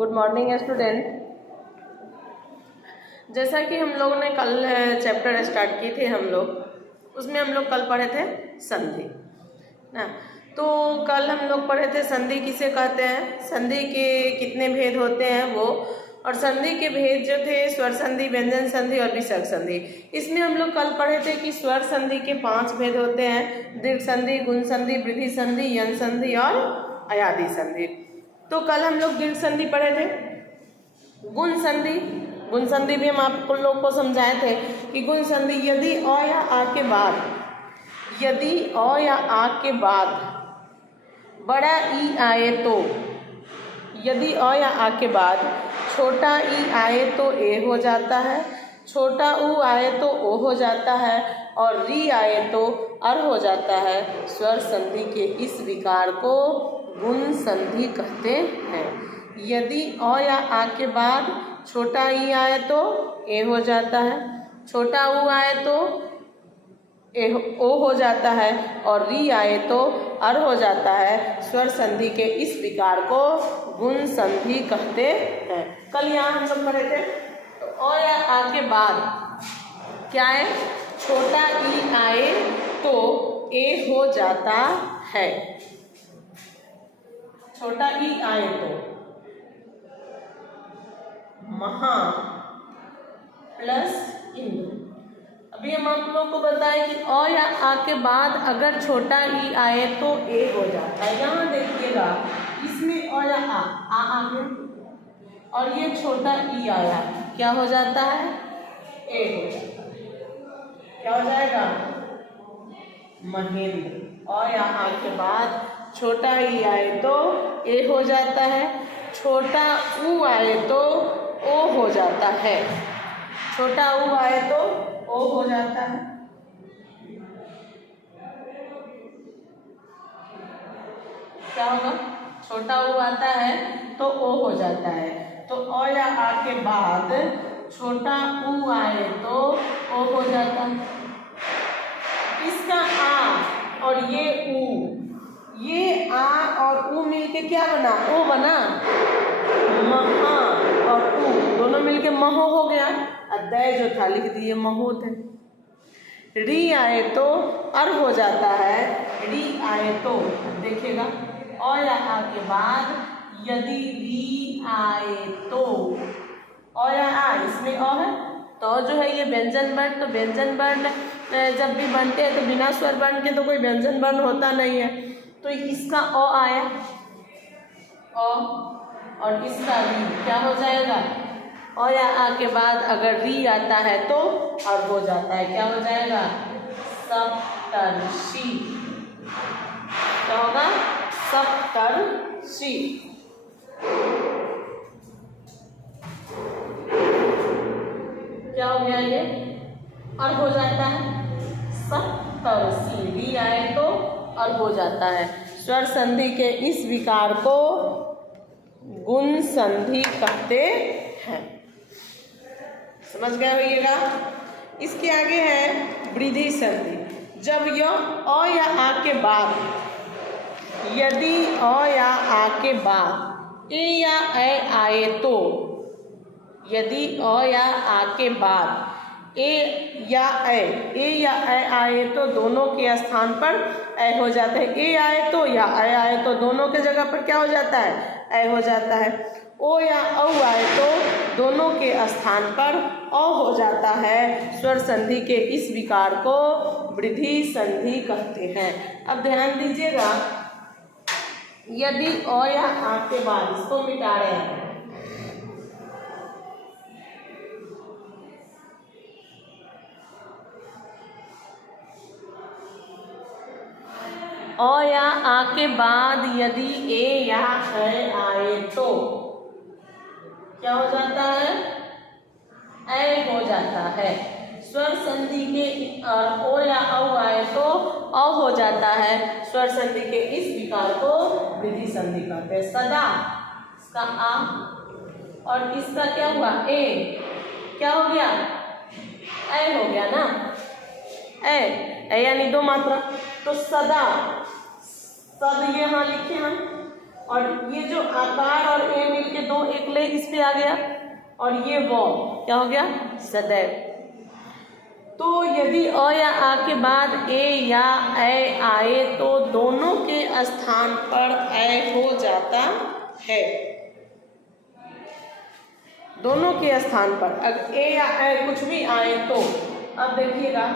Good morning student. जैसा कि हम लोगों ने कल चैप्टर स्टार्ट किए थे उसमें हम लोग कल पढ़े थे संधि ना। तो कल हम लोग पढ़े थे संधि किसे कहते हैं, संधि के कितने भेद होते हैं वो, और संधि के भेद जो थे स्वर संधि, व्यंजन संधि और विसर्ग संधि। इसमें हम लोग कल पढ़े थे कि स्वर संधि के 5 भेद होते हैं, दीर्घ संधि, गुण संधि, वृद्धि संधि, यंग संधि और अयादि संधि। तो कल हम लोग दीर्घ संधि पढ़े थे। गुण संधि भी हम आप लोग को समझाए थे कि गुण संधि यदि अ या आ के बाद बड़ा ई आए तो, यदि अ या आ के बाद छोटा ई आए तो ए हो जाता है, छोटा ऊ आए तो ओ हो जाता है और री आए तो अर हो जाता है। स्वर संधि के इस विकार को गुण संधि कहते हैं। यदि अ या आ के बाद छोटा ई आए तो ए हो जाता है, छोटा ऊ आए तो ओ हो जाता है और री आए तो अर हो जाता है। स्वर संधि के इस विकार को गुण संधि कहते हैं। कल यहाँ हम लोग पढ़े थे तो अ या आ के बाद क्या है, छोटा ई आए तो ए हो जाता है, छोटा ई आए तो महा प्लस इंद्र। अभी हम आप लोग को बताएं कि अ या आ के बाद अगर छोटा ई आए तो ए हो जाता है। यहाँ देखिएगा इसमें अ या आ गया और ये छोटा ई आया, क्या हो जाता है, ए हो जाता है। क्या हो जाएगा, महेंद्र। अ या आ के बाद छोटा ई आए तो ए हो जाता है, छोटा ऊ आए तो ओ हो जाता है, छोटा ऊ आए तो ओ हो जाता है। क्या होगा, छोटा ऊ आता है तो ओ हो जाता है। तो अ या आ के बाद छोटा ऊ आए तो ओ हो जाता है। इसका आ और ये ऊ, ये आ और ऊ मिलके क्या बना, ओ बना, महा और ऊ दोनों मिलके महो हो गया। अध्याय जो था लिख दिए महोत है। री आए तो अर हो जाता है, री आए तो देखिएगा अ या आ के बाद यदि री आए तो, अ या आ इसमें अ है तो जो है ये व्यंजन वर्ण, तो व्यंजन वर्ण जब भी बनते हैं तो बिना स्वर वर्ण के तो कोई व्यंजन वर्ण होता नहीं है। तो इसका अ आया अ और इसका री, क्या हो जाएगा, अ या आ के बाद अगर री आता है तो अर हो जाता है, क्या हो जाएगा, सप्तर्षि। क्या होगा, सप्तर्षि। क्या हो गया, ये अर हो जाता है, सप्तर्षि। री आए तो अर हो जाता है। स्वर संधि के इस विकार को गुण संधि कहते हैं। समझ गए होइएगा। इसके आगे है वृद्धि संधि। जब यह अ या आ के बाद, यदि अ या आ के बाद ए या ए आए तो, यदि अ या आ के बाद ए या ए आए तो दोनों के स्थान पर ए हो जाता है। ए आए तो या ए आए तो दोनों के जगह पर क्या हो जाता है, ए हो जाता है। ओ या औ आए तो दोनों के स्थान पर अ हो जाता है। स्वर संधि के इस विकार को वृद्धि संधि कहते हैं। अब ध्यान दीजिएगा, यदि अ या आ के बाद, इसको मिटा रहे हैं, अ या आ के बाद यदि ए या ए आए तो क्या हो जाता है, ए हो जाता है। स्वर संधि के ओ या औ आए तो अ हो जाता है। स्वर संधि के इस विकार को वृद्धि संधि कहते हैं। सदा, इसका आ और इसका क्या हुआ, ए, क्या हो गया, ए हो गया ना, ए यानी दो मात्रा, तो सदा, सद ये यहाँ लिखे हम, और ये जो आकार और ए मिलके दो एक आ गया, और ये वो क्या हो गया, सदैव। तो यदि अ या आ के बाद ए या ए आए तो दोनों के स्थान पर ए हो जाता है। दोनों के स्थान पर अगर ए या ए कुछ भी आए तो अब देखिएगा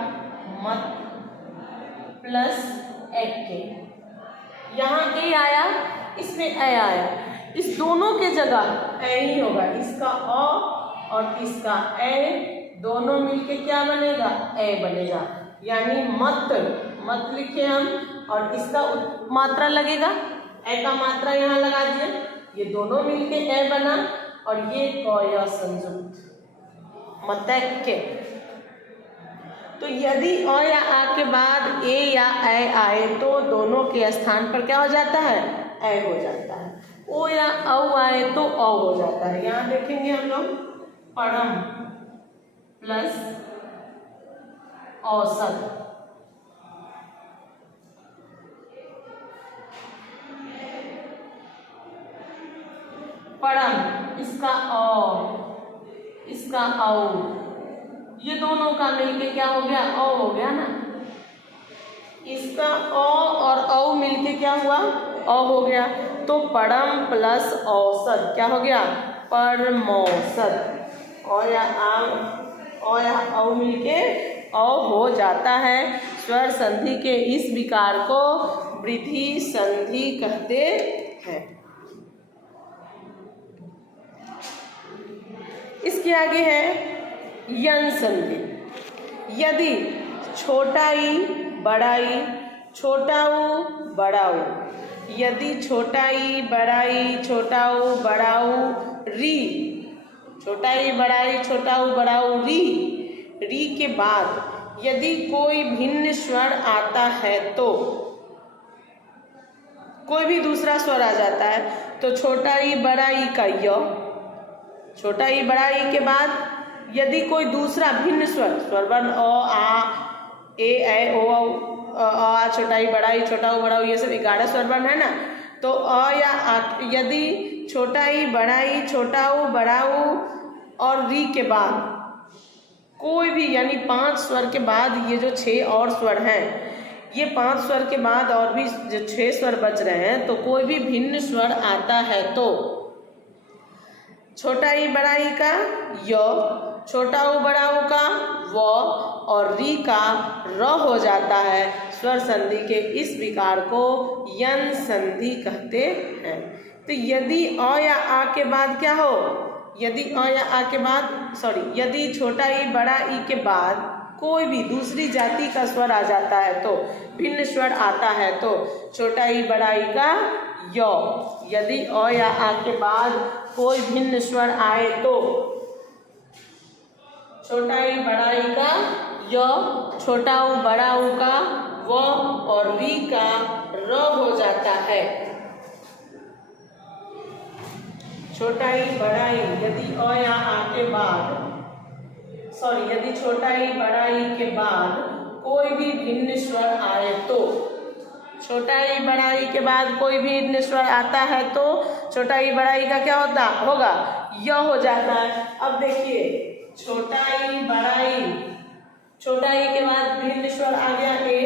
मत प्लस एक के, यहाँ ए आया, इसमें ए आया, इस दोनों के जगह ए ही होगा। इसका अ और इसका ए दोनों मिलके क्या बनेगा, ए बनेगा। यानी मत मत लिखे हम, और इसका मात्रा लगेगा, ए का मात्रा यहाँ लगा दिया, ये दोनों मिलके ए बना, और ये क या संयुक्त मतैक्य। तो यदि अ या आ के बाद ए या ए आए तो दोनों के स्थान पर क्या हो जाता है, ए हो जाता है। ओ या औ आए तो अ हो जाता है। यहाँ देखेंगे हम लोग परम प्लस औसत, परम इसका औ, इसका औ, ये दोनों का मिलके क्या हो गया, औ हो गया ना। इसका औ और औ मिलके क्या हुआ, औ हो गया। तो परम प्लस औसत क्या हो गया, परमौसत। और या औ मिलके औ हो जाता है। स्वर संधि के इस विकार को वृद्धि संधि कहते हैं। इसके आगे है यन संधि। यदि छोटा ई बड़ा ई, छोटा ऊ बड़ा ऊ, यदि छोटा ई बड़ा ई, छोटा ऊ बड़ा ऊ री, छोटा ई बड़ा ई, छोटा ऊ बड़ा ऊ री, री के बाद यदि कोई भिन्न स्वर आता है तो, कोई भी दूसरा स्वर आ जाता है तो छोटा ई बड़ा ई का य, छोटा ई बड़ा ई के बाद यदि कोई दूसरा भिन्न स्वर, स्वर वर्ण अ आ ए ऐ ओ आ, छोटा ई बड़ा ई, छोटा ऊ बड़ा ऊ, ये सब 11 स्वर वर्ण है ना। तो अ या आ, यदि छोटा ई बड़ा ई, छोटा ऊ बड़ा ऊ और री के बाद कोई भी, यानी 5 स्वर के बाद ये जो 6 और स्वर हैं, ये 5 स्वर के बाद और भी जो 6 स्वर बच रहे हैं, तो कोई भी भिन्न स्वर आता है तो छोटा ई बड़ा ई का य, छोटा ऊ बड़ा ऊ का व और री का र हो जाता है। स्वर संधि के इस विकार को यन संधि कहते हैं। तो यदि अ या आ के बाद क्या हो, यदि अ या आ के बाद यदि छोटा ई बड़ा ई के बाद कोई भी दूसरी जाति का स्वर आ जाता है तो, भिन्न स्वर आता है तो छोटा ई बड़ा ई का य, यदि अ या आ के बाद कोई भिन्न स्वर आए तो छोटा ई बड़ा ई का य, छोटा ऊ बड़ा ऊ का व और री का र हो जाता है। छोटा ई बड़ा ई यदि अ या आ के बाद, यदि छोटा ई बड़ा ई के बाद कोई भी भिन्न स्वर आए तो, छोटा ई बड़ा ई के बाद कोई भी भिन्न स्वर आता है तो छोटा ई बड़ा ई का क्या होगा, य हो जाता है। अब देखिए छोटा ई बड़ा ई, छोटा ई के बाद भिन्न स्वर आ गया ए,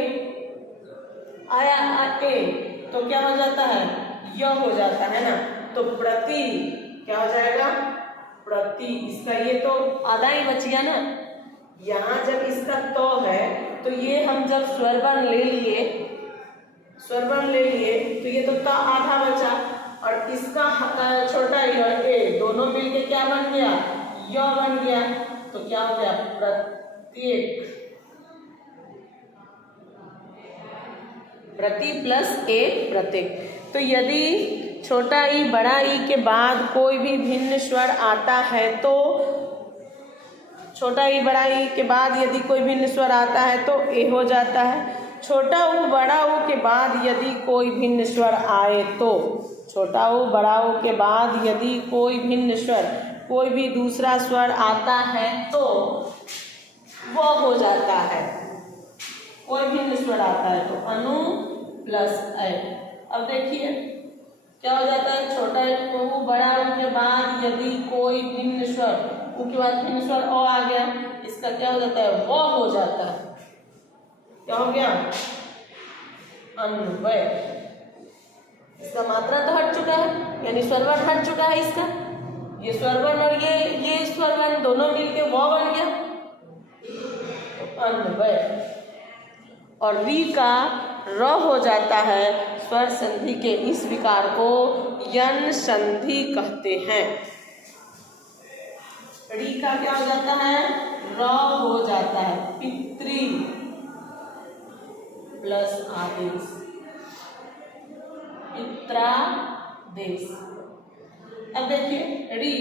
आया ए, तो क्या हो जाता है, य हो जाता है ना। तो प्रति क्या हो जाएगा, प्रति, इसका ये तो आधा ही बच गया ना। यहाँ जब इसका तो है तो ये हम जब स्वरवर्ण ले लिए, स्वरवर्ण ले लिए तो ये तो त आधा बचा, और इसका छोटा ई और ए दोनों मिलके क्या बन गया, य बन गया। तो क्या हो गया, प्रत्येक, प्रति प्लस एक प्रत्येक। तो यदि छोटा ई बड़ा ई के बाद कोई भी भिन्न स्वर आता है तो, छोटा ई बड़ा ई के बाद यदि कोई भिन्न स्वर आता है तो ए हो जाता है। छोटा ऊ बड़ा ऊ के बाद यदि कोई भिन्न स्वर आए तो, छोटा ऊ बड़ा ऊ के बाद यदि कोई भिन्न स्वर, कोई भी दूसरा स्वर आता है तो वो हो जाता है। कोई भिन्न स्वर आता है तो अनु प्लस ऐ। अब देखिए क्या हो जाता है, छोटा ऊ बड़ा ऊ के बाद यदि कोई भिन्न स्वर, ऊ के बाद भिन्न स्वर अ आ गया, इसका क्या हो जाता है, व हो जाता है। क्या हो गया, अन्वय। इसका मात्रा तो हट चुका है, यानी स्वरवर्ण हट चुका है इसका। ये स्वरवर्ण और ये स्वरवर्ण दोनों मिलके व बन गया, तो अन्वय। और री का र हो जाता है। स्वर संधि के इस विकार को यन संधि कहते हैं। री का क्या हो जाता है, र हो जाता है। पितृ प्लस आदेश, पित्रादेश। अब देखिए री,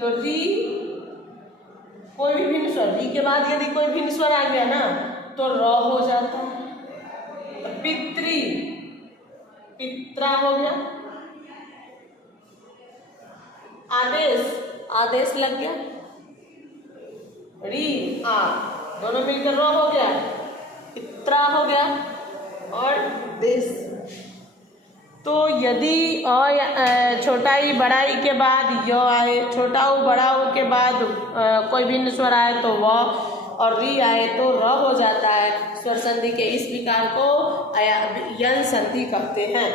तो री कोई भी भिन्न स्वर, री के बाद यदि कोई भिन्न स्वर आ गया ना तो र हो जाता है। पितृ, पित्रा हो गया। आदेश, आदेश लग गया। री आ दोनों मिलकर र हो गया, पित्रा हो गया। और देश, तो यदि छोटा ई बड़ा ई के बाद य आए, छोटा ऊ बड़ा ऊ के बाद कोई भिन्न स्वर आए तो व, और री आए तो र हो जाता है। स्वर संधि के इस विकार को यन संधि कहते हैं।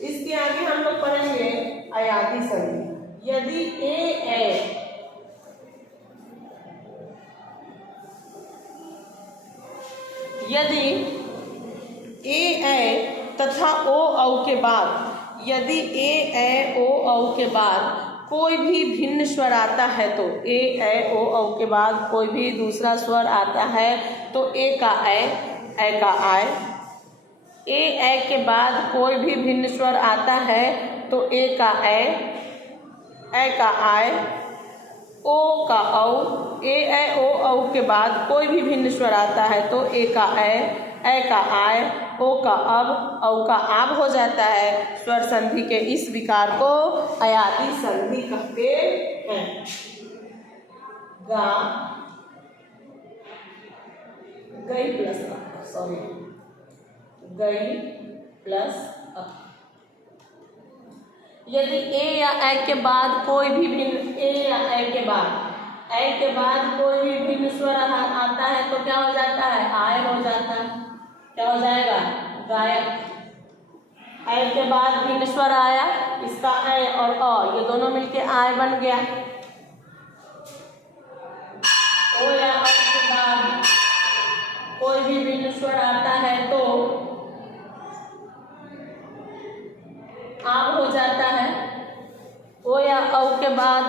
इसके आगे हम लोग पढ़ेंगे अयादी संधि। यदि ए तथा ओ औ के बाद, यदि ए ओ औ के बाद कोई भी भिन्न स्वर आता है तो ए ओ औ के बाद कोई भी दूसरा स्वर आता है तो ए का का आय। ए के बाद कोई भी भिन्न स्वर आता है तो ए का का आय। ओ का औ, ए ओ औ के बाद कोई भी भिन्न स्वर आता है तो ए का का आय, ओ का अब, औ का आब हो जाता है। स्वर संधि के इस विकार को अयादी संधि कहते हैं। गा, गई प्लस अ, सॉरी, गई प्लस अ। यदि ए या ए के बाद कोई भी भिन्न, ए या ए के बाद कोई भी भिन्न स्वर आता है तो क्या हो जाता है, आय हो जाता है। क्या हो जाएगा, गायक। ए के बाद भिन्न स्वर आया, इसका ए और अ ये दोनों मिलके आय बन गया। ओ या अ के बाद कोई भी भिन्न स्वर आता है तो आब हो जाता है। ओ या औ के बाद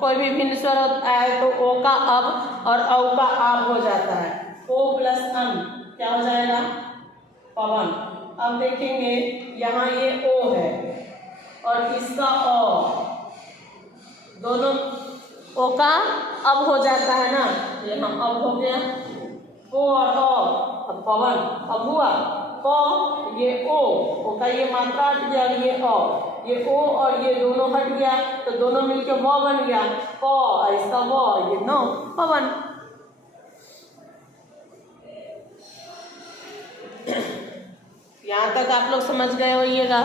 कोई भी भिन्न स्वर आए तो ओ का अब और औ का आब हो जाता है। ओ प्लस अन क्या हो जाएगा, पवन। अब देखेंगे यहाँ ये ओ है और इसका अ, दोनों ओ का अब हो जाता है ना, यहाँ अब हो गया। ओ और अ, अब पवन अब हुआ क, ये ओ का ये मात्रा हट गया, ये ओ और ये दोनों हट गया तो दोनों मिलके व बन गया। क और इसका व, ये नो, पवन। यहाँ तक आप लोग समझ गए होइएगा।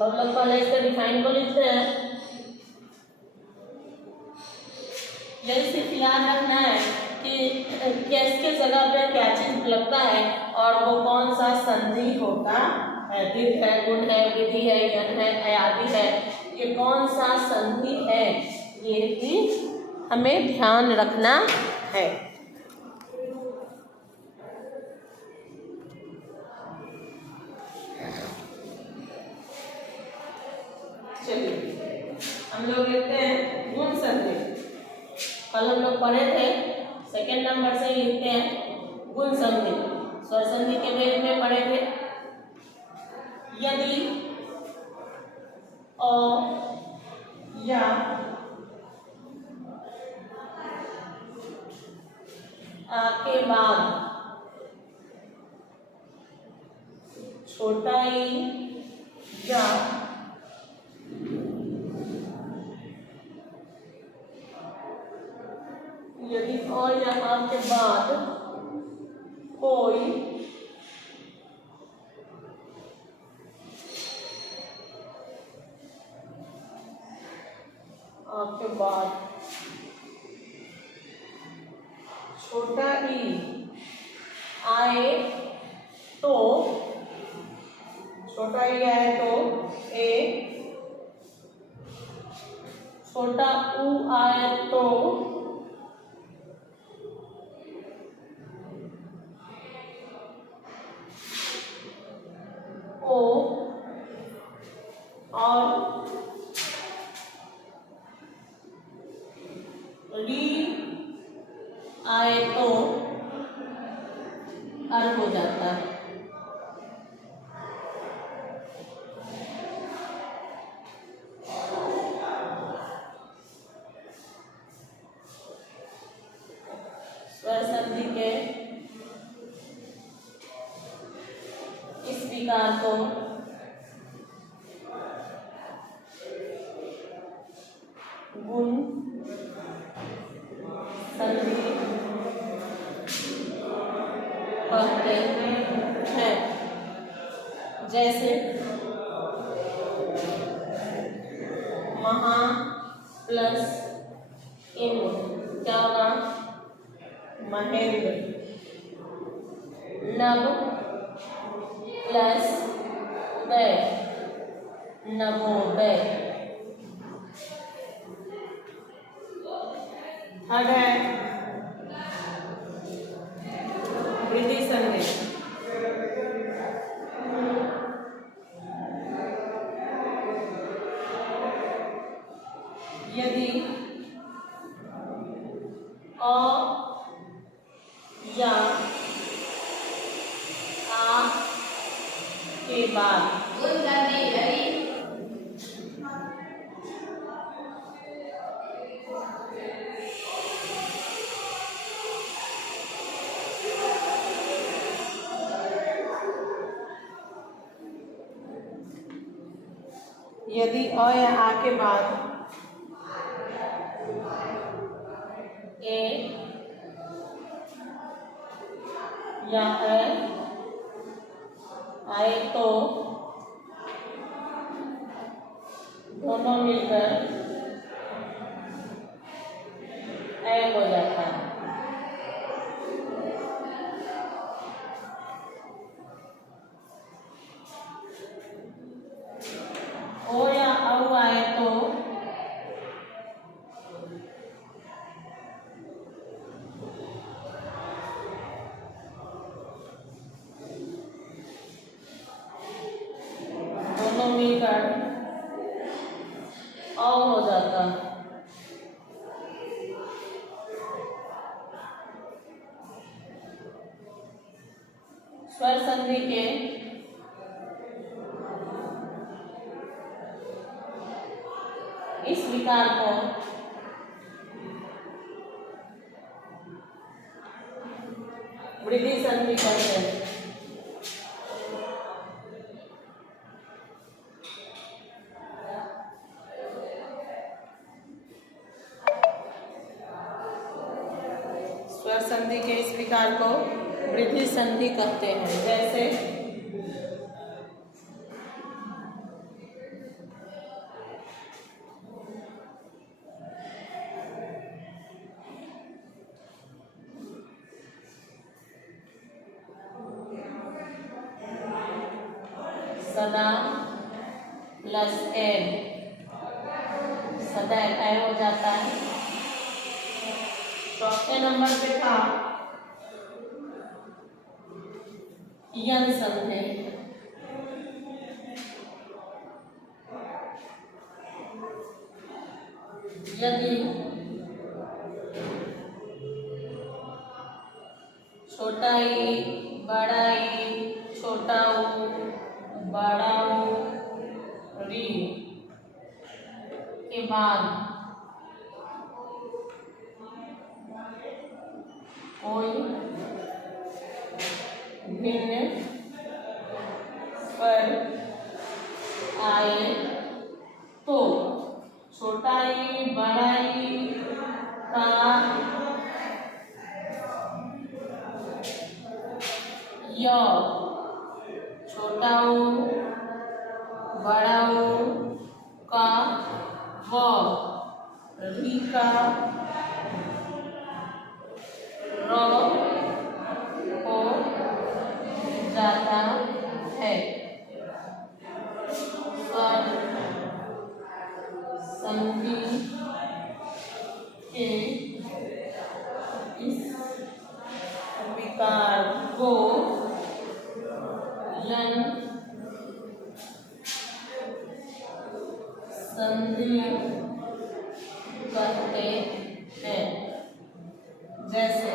हम लोग पहले इसके डिफाइन को लिखते हैं। यही सिर्फ याद रखना है कि किसके जगह पे क्या चीज लगता है और वो कौन सा संधि होता है। दीर्घ है, गुण है, वृद्धि है, यन है, अयादी है, ये कौन सा संधि है, ये भी हमें ध्यान रखना है। चलिए हम लोग लिखते हैं गुण संधि। कल हम लोग पढ़े थे, सेकेंड नंबर से लिखते हैं गुण संधि। स्वर संधि के वेद में पढ़े थे। यदि अ या आ के बाद छोटा ई या यदि अ या आ के बाद कोई के बाद छोटा ई आए तो, छोटा ई आए तो ए, छोटा ऊ आए तो ओ, और री आए तो अर हो जाता है। स्वर संधि के इस विकार को गुण संधि कहते हैं। जैसे महा प्लस इंद्र क्या होगा? महेंद्र। नभ प्लस उदय नवोदय। थर्ड है वृद्धि संधि। यदि अ या आ के बाद यदि अ या आ के बाद ए या ए आए तो दोनों मिलकर ए हो जाता है। ओ या औ आए तो दोनों मिलकर औ हो जाता है। स्वर संधि के इस विकार को वृद्धि संधि कहते हैं। स्वर संधि के इस विकार को वृद्धि संधि कहते हैं। जैसे सदा प्लस एन, सदा ए हो जाता है। चौथे नंबर पे था यन संधि। यदि छोटा ई बड़ा ई छोटा ऊ बड़ा ऊ री के बाद कोई भिन्न स्वर आए तो छोटा ई बड़ा ई का य, छोटा ऊ बड़ा ऊ का व री का र हो जाता है। स्वर संधि के इस विकार को यन संधि कहते हैं। जैसे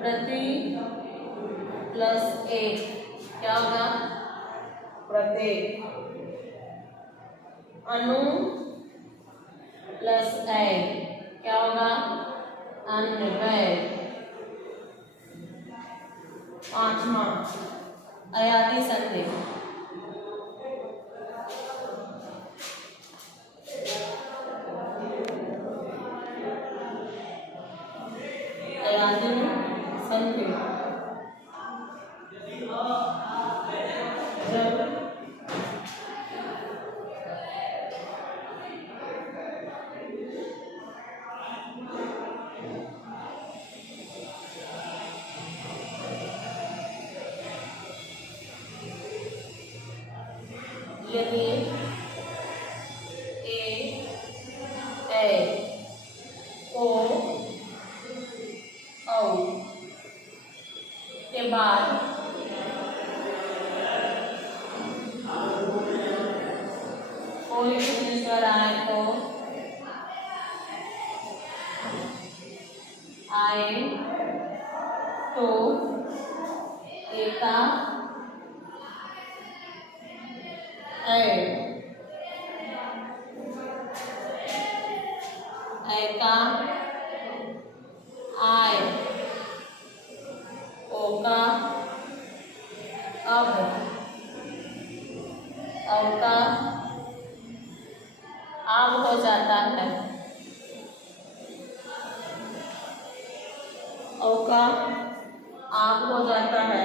प्रति प्लस एक क्या होगा? प्रत्येक। अनु प्लस ऐ क्या होगा? अन्वय। पांचवा अयादी संधि। अयादी संधि जब यदि ए ओ औ के बाद कोई स्वर आए तो एका ऐका आय ओका अब औका आग हो जाता है। औका आग हो जाता है।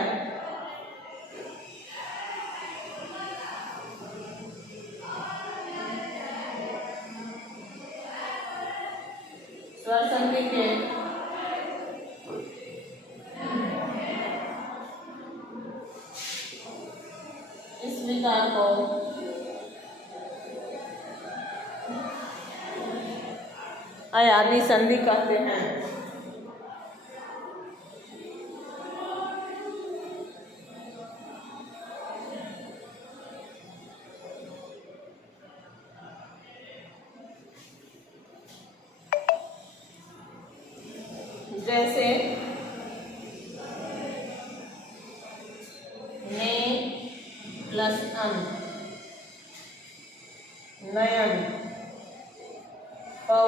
स्वर संधि के इस विकार को अयादी संधि कहते हैं। जैसे ने प्लस अन नयन, पौ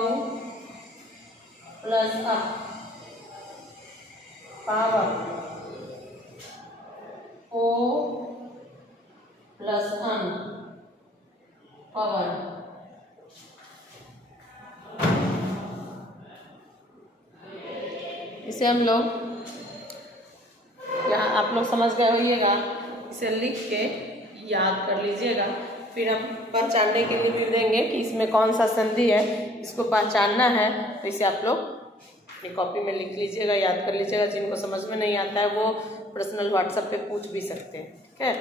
प्लस अप पावक, ओ प्लस अन पवन। इसे हम लोग यहाँ आप लोग समझ गए होइएगा, इसे लिख के याद कर लीजिएगा। फिर हम पहचानने के लिए भी देंगे कि इसमें कौन सा संधि है, इसको पहचानना है। तो इसे आप लोग अपनी कॉपी में लिख लीजिएगा, याद कर लीजिएगा। जिनको समझ में नहीं आता है वो पर्सनल व्हाट्सएप पे पूछ भी सकते हैं। ठीक है।